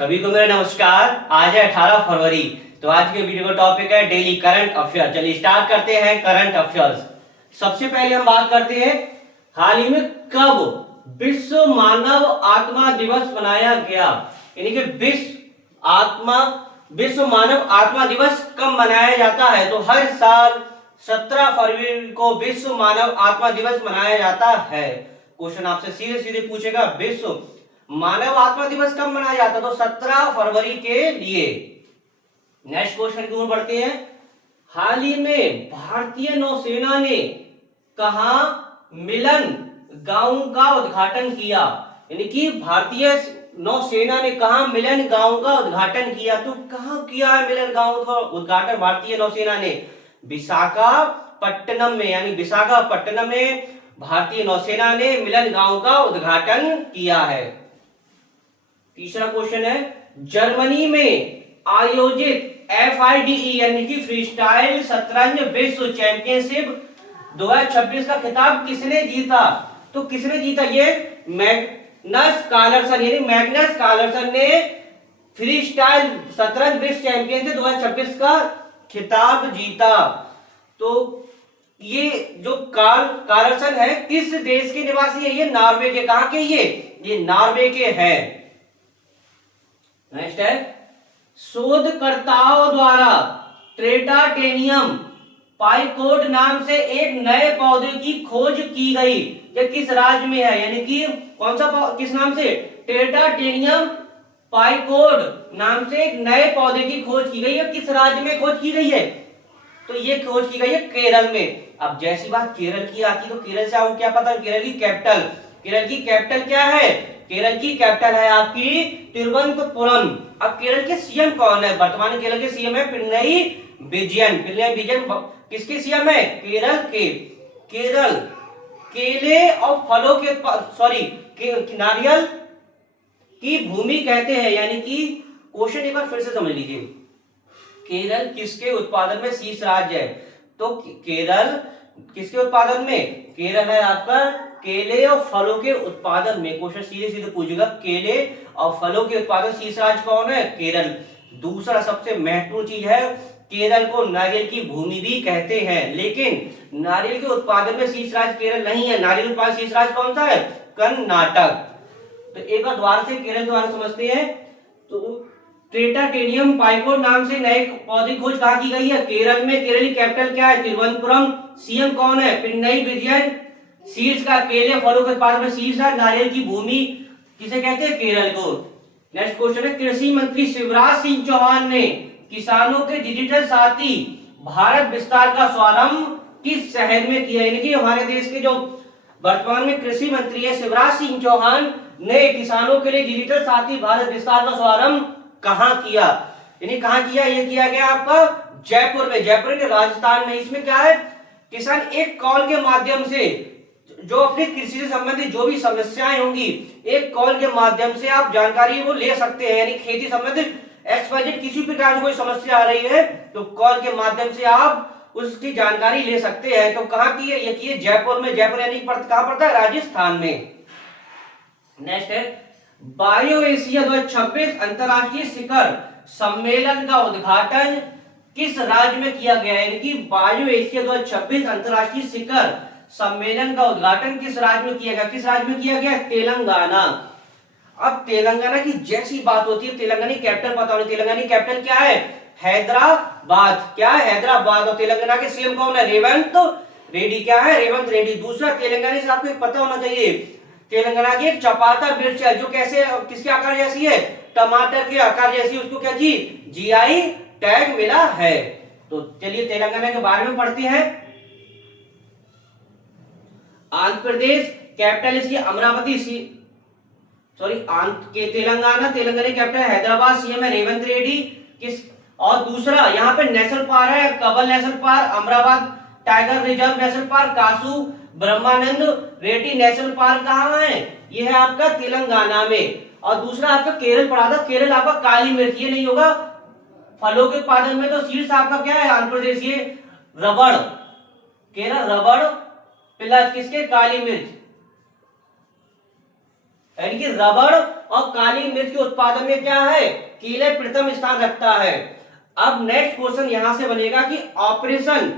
सभी को मेरा नमस्कार। आज है 18 फरवरी। तो आज के वीडियो का टॉपिक है डेली करंट अफेयर। चलिए स्टार्ट करते हैं करंट अफेयर्स। सबसे पहले हम बात करते हैं हाल ही में कब विश्व मानव आत्मा दिवस मनाया गया, यानी कि विश्व मानव आत्मा दिवस कब मनाया जाता है। तो हर साल 17 फरवरी को विश्व मानव आत्मा दिवस मनाया जाता है। क्वेश्चन आपसे सीधे सीधे पूछेगा विश्व मानव आत्मा दिवस कब मनाया जाता है, तो 17 फरवरी के लिए। नेक्स्ट क्वेश्चन की ओर बढ़ते हैं। हाल ही में भारतीय नौसेना ने कहां मिलन गांव का उद्घाटन किया, यानी कि भारतीय नौसेना ने कहा मिलन गांव का उद्घाटन किया। तो कहां किया है मिलन गांव का उद्घाटन भारतीय नौसेना ने? विशाखापट्टनम में, यानी विशाखापट्टनम में भारतीय नौसेना ने मिलन गांव का उद्घाटन किया है। तीसरा क्वेश्चन है, जर्मनी में आयोजित FIDE यानी कि फ्री स्टाइल शतरंज विश्व चैंपियनशिप 2026 का खिताब किसने जीता? तो किसने जीता? ये मैग्नस कार्लसन, यानी मैग्नस कार्लसन ने फ्री स्टाइल शतरंज विश्व चैंपियनशिप 2026 का खिताब जीता। तो ये जो कार्लसन है किस देश के निवासी है? ये नॉर्वे के। कहां के? ये नॉर्वे के हैं। नेक्स्ट है, शोधकर्ताओं द्वारा ट्रेटाटेनियम पाइकोड नाम से एक नए पौधे की खोज की गई। ये किस राज्य में है? यानी कि कौन सा किस नाम से? ट्रेटाटेनियम पाइकोड नाम से एक नए पौधे की खोज की गई है। किस राज्य में खोज की गई है? तो ये खोज की गई है केरल में। अब जैसी बात केरल की आती तो केरल से आपको क्या पता? केरल की कैपिटल क्या है? केरल की कैपिटल है आपकी तिरुवनंतपुरम। अब केरल के सीएम कौन है? वर्तमान केरल के सीएम है पिनरई विजयन। किसके सीएम है? केरल के। केरल केले और फलों के नारियल की भूमि कहते हैं, यानी कि क्वेश्चन एक बार फिर से समझ लीजिए। केरल किसके उत्पादन में शीर्ष राज्य है? तो केरल किसके उत्पादन में? केरल है आपका केले और फलों के उत्पादन में। क्वेश्चन सीधे सीधे पूछेगा, केले और फलों के उत्पादन शीर्ष राज्य कौन है? केरल। दूसरा सबसे महत्वपूर्ण चीज है, केरल को नारियल की भूमि भी कहते हैं, लेकिन नारियल के उत्पादन में शीर्ष राज्य केरल नहीं है। नारियल उत्पादन शीर्ष राज्य कौन सा है? कर्नाटक। तो एक बार दोबारा से केरल के बारे में समझते हैं। तो ट्रेटाटेनियम पाइकोड नाम से नए पौधे खोज कहां की गई है? केरल में। केरल की कैपिटल क्या है? तिरुवनंतपुरम। सीएम कौन है? पिनरई विजयन। शीर्ष का केले फलों के उत्पादन में शीर्ष है। नारियल की भूमि किसे कहते हैं? केरल को। नेक्स्ट क्वेश्चन है, कृषि मंत्री शिवराज सिंह चौहान ने किसानों के डिजिटल साथी भारत विस्तार का शुभारंभ किस शहर में किया? यानी कि हमारे देश के जो वर्तमान में कृषि मंत्री है शिवराज सिंह चौहान ने किसानों के लिए डिजिटल साथी भारत विस्तार का शुभारंभ कहां किया? यानी कहां किया? ये किया गया आपका जयपुर में। जयपुर के राजस्थान में। इसमें क्या है, किसान एक कॉल के माध्यम से जो अपनी कृषि से संबंधित जो भी समस्याएं होंगी, एक कॉल के माध्यम से आप जानकारी वो ले सकते हैं। यानी खेती संबंधित XYZ किसी प्रकार की कोई समस्या आ रही है तो कॉल के माध्यम से आप उसकी जानकारी ले सकते हैं। तो कहां की है? ये की है जयपुर में। जयपुर यानी कहां पड़ता है? राजस्थान में। नेक्स्ट है, बायो एशिया 2026 अंतरराष्ट्रीय शिखर सम्मेलन का उद्घाटन किस राज्य में किया गया? यानी कि बायो एशिया 2026 अंतरराष्ट्रीय शिखर सम्मेलन का उद्घाटन किस राज्य में किया गया? किस राज्य में किया गया? तेलंगाना। अब तेलंगाना की जैसी बात होती है, तेलंगाना की कैपिटल पता होनी। तेलंगाना की कैपिटल क्या है? हैदराबाद। क्या है? हैदराबाद। और तेलंगाना के सीएम कौन है? रेवंत रेड्डी। क्या है? रेवंत रेड्डी। दूसरा, तेलंगाना से आपको पता होना चाहिए, तेलंगाना की एक चपाता मिर्च है जो कैसे किसके आकार जैसी है? टमाटर के आकार जैसी। उसको क्या जी GI टैग मिला है। तो चलिए तेलंगाना के बारे में पढ़ते हैं। आंध्र प्रदेश कैपिटल इसकी अमरावती। तेलंगाना की कैपिटल हैदराबाद। सीएम है रेवंत रेड्डी। किस और दूसरा यहाँ पे नेशनल पार्क है Kawal national park, Amravati tiger reserve national park, Kasu Brahmananda Reddy national park कहाँ है? ये है आपका तेलंगाना में। और दूसरा आपका केरल पड़ा था। केरल आपका काली मिर्च। ये नहीं होगा फलों के उत्पादन में। तो शीर्ष आपका क्या है? आंध्र प्रदेश। ये रबड़। केरल रबड़ प्लस किसके? काली मिर्च। यानी कि रबड़ और काली मिर्च के उत्पादन में क्या है, केरल प्रथम स्थान रखता है। अब नेक्स्ट क्वेश्चन यहां से बनेगा कि ऑपरेशन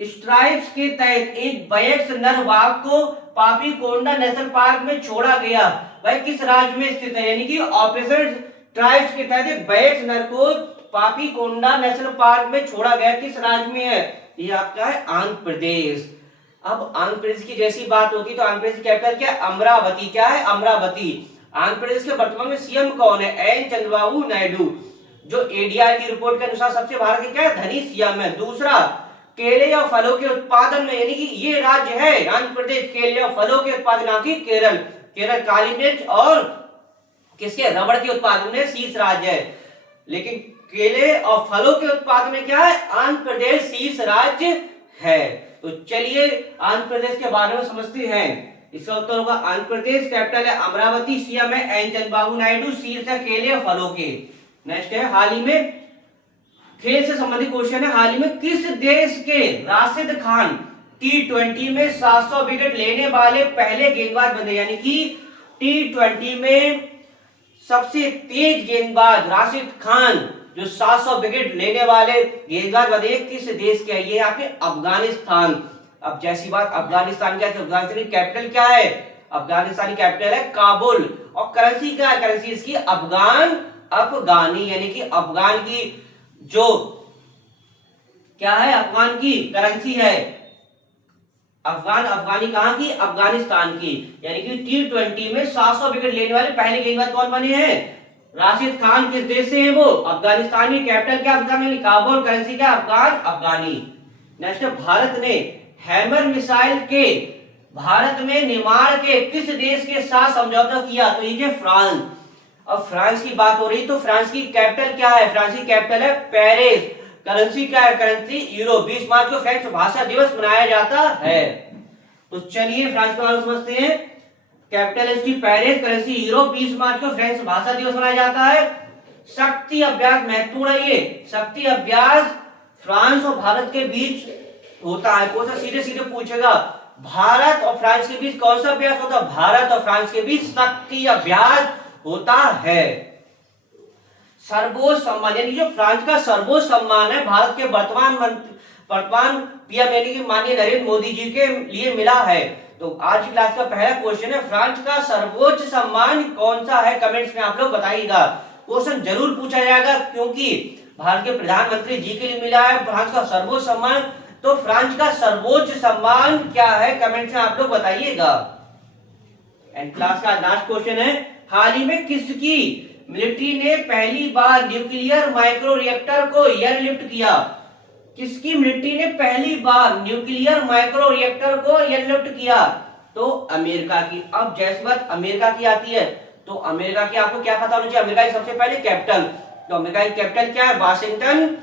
स्ट्राइप्स के तहत एक वयस्क नर बाघ को पापीकोंडा नेशनल पार्क में छोड़ा गया, वह किस राज्य में स्थित है। यानी कि ऑपरेशन स्ट्राइप्स के तहत एक वयस्क नर को पापीकोंडा नेशनल पार्क में छोड़ा गया, किस राज्य में है, ये आपका है आंध्र प्रदेश। अब आंध्र प्रदेश की जैसी बात होती तो आंध्र प्रदेश की कैपिटल क्या है, अमरावती। क्या है, अमरावती। आंध्र प्रदेश के वर्तमान में सीएम कौन है, एन चंद्रबाबू नायडू, जो एडीआर की रिपोर्ट के अनुसार सबसे भारत के क्या है, धनी सीएम है। दूसरा, केले और फलों के उत्पादन में, यानी कि ये राज्य है आंध्र प्रदेश, केले और फलों के उत्पादन की केरल, केरल काली मिर्च और किसके, रबड़ के उत्पादन में शीर्ष राज्य है। लेकिन केले और फलों के उत्पादन में क्या है, आंध्र प्रदेश शीर्ष राज्य है। तो चलिए आंध्र प्रदेश के बारे में समझते हैं। इसका उत्तर होगा आंध्र प्रदेश, कैपिटल है अमरावती, सीएम है एन चंद्रबाबू नायडू, शीर्ष है केले और फलों के। नेक्स्ट है, हाल ही में खेल से संबंधित क्वेश्चन है, हाल ही में किस देश के राशिद खान T20 में 700 विकेट लेने वाले पहले गेंदबाज बने। यानी कि T20 में सबसे तेज गेंदबाज राशिद खान जो 700 विकेट लेने वाले गेंदबाज बने, किस देश के है, ये आपके अफगानिस्तान। अब जैसी बात अफगानिस्तान क्या है, अफगानिस्तान की कैपिटल क्या है, अफगानिस्तान की कैपिटल है काबुल। और करेंसी क्या है, करेंसी इसकी अफगानी, यानी कि अफगान की जो क्या है, अफगान की करेंसी है, अफगानी कहां की, अफगानिस्तान की। यानी कि T20 में 700 विकेट लेने वाले पहले गेंदबाज कौन बने हैं, राशिद खान। किस देश से है वो, अफगानिस्तान की कैपिटल क्या, अफगान काबुल, करेंसी क्या, अफगानी। नेक्स्ट, भारत ने हैमर मिसाइल के भारत में निर्माण के किस देश के साथ समझौता किया, तो ये फ्रांस। अब फ्रांस की बात हो रही तो फ्रांस की कैपिटल क्या है, फ्रांस की कैपिटल है पेरिस, करेंसी क्या है, करेंसी यूरो। 20 मार्च को फ्रेंच भाषा दिवस मनाया जाता है। तो चलिए फ्रांस के बारे में समझते हैं। कैपिटल इसकी पेरिस, करेंसी यूरो, 20 मार्च को फ्रेंच भाषा दिवस मनाया जाता है। शक्ति अभ्यास महत्वपूर्ण है, ये शक्ति अभ्यास फ्रांस और भारत के बीच होता है। क्वेश्चन सीधे सीधे पूछेगा, भारत और फ्रांस के बीच कौन सा अभ्यास होता है, भारत और फ्रांस के बीच शक्ति अभ्यास होता है। सर्वोच्च सम्मान, यानी जो फ्रांस का सर्वोच्च सम्मान है, भारत के वर्तमान पीएम यानी कि माननीय नरेंद्र मोदी जी के लिए मिला है। तो आज की क्लास का पहला क्वेश्चन है, फ्रांस का सर्वोच्च सम्मान कौन सा है, कमेंट्स में आप लोग बताइएगा। क्वेश्चन जरूर पूछा जाएगा क्योंकि भारत के प्रधानमंत्री जी के लिए मिला है फ्रांस का सर्वोच्च सम्मान। तो फ्रांस का सर्वोच्च सम्मान क्या है, कमेंट्स में आप लोग बताइएगा। एंड क्लास का लास्ट क्वेश्चन है, हाल ही में किसकी मिलिट्री ने पहली बार न्यूक्लियर माइक्रो रिएक्टर को एयरलिफ्ट किया, किसकी मिलिट्री ने पहली बार न्यूक्लियर माइक्रो रिएक्टर को एयरलिफ्ट किया, तो अमेरिका की। अब जैसे बात अमेरिका की आती है तो अमेरिका की आपको क्या पता होना चाहिए, अमेरिका की सबसे पहले कैपिटल, तो अमेरिका की कैपिटल क्या है, वाशिंगटन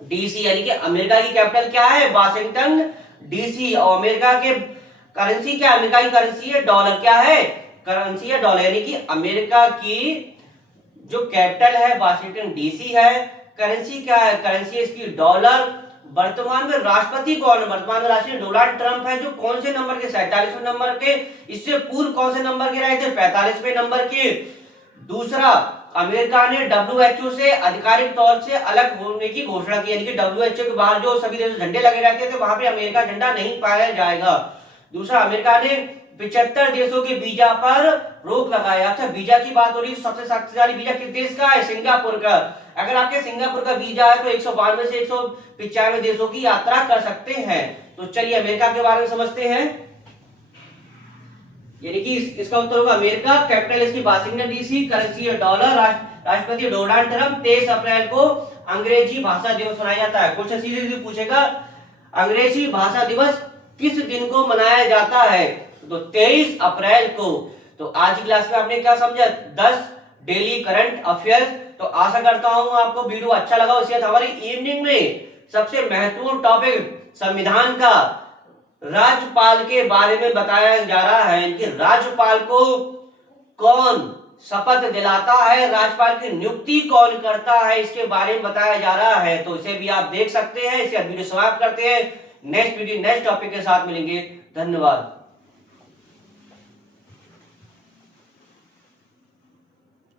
डीसी। यानी कि अमेरिका की कैपिटल क्या है, वाशिंगटन डीसी। और अमेरिका के करेंसी क्या है, अमेरिका की करेंसी है डॉलर, क्या है, करेंसी है डॉलर। यानी कि अमेरिका की जो कैपिटल है वाशिंगटन डीसी है, करेंसी क्या है, करेंसी इसकी डॉलर। वर्तमान में राष्ट्रपति कौन है, वर्तमान में राष्ट्रपति डोनाल्ड ट्रंप है, जो कौन से नंबर के, 47वें नंबर के। इससे पूर्व कौन से नंबर के रहे थे, 45वें नंबर के। दूसरा, अमेरिका ने WHO से आधिकारिक तौर से अलग होने की घोषणा की, यानी कि WHO के बाहर जो सभी देशों झंडे लगे रहते थे वहां पे अमेरिका झंडा नहीं पाया जाएगा। दूसरा, अमेरिका ने 75 देशों के वीजा पर रोक लगाया। अच्छा, वीजा की बात हो रही है, सबसे शक्तिशाली वीजा किस देश का है, सिंगापुर का। अगर आपके सिंगापुर का वीजा है तो 192 से 195 देशों की यात्रा कर सकते हैं। तो चलिए अमेरिका के बारे में समझते हैं। यानी कि इसका उत्तर होगा अमेरिका, कैपिटल इसकी वाशिंगटन डीसी, करेंसी है डॉलर, राष्ट्रपति डोनाल्ड ट्रंप। 23 अप्रैल को अंग्रेजी भाषा दिवस मनाया जाता है। क्वेश्चन सीधे सीधे पूछेगा, अंग्रेजी भाषा दिवस किस दिन को मनाया जाता है, तो 23 अप्रैल को। तो आज की क्लास में आपने क्या समझा, 10 डेली करंट अफेयर्स। तो आशा करता हूं आपको वीडियो अच्छा लगा। उसके बाद हमारी इवनिंग में सबसे महत्वपूर्ण टॉपिक संविधान का राज्यपाल के बारे में बताया जा रहा है कि राज्यपाल को कौन शपथ दिलाता है, राज्यपाल की नियुक्ति कौन करता है, इसके बारे में बताया जा रहा है। तो इसे भी आप देख सकते हैं। इसे वीडियो समाप्त करते हैं। नेक्स्ट वीडियो नेक्स्ट टॉपिक के साथ मिलेंगे। धन्यवाद।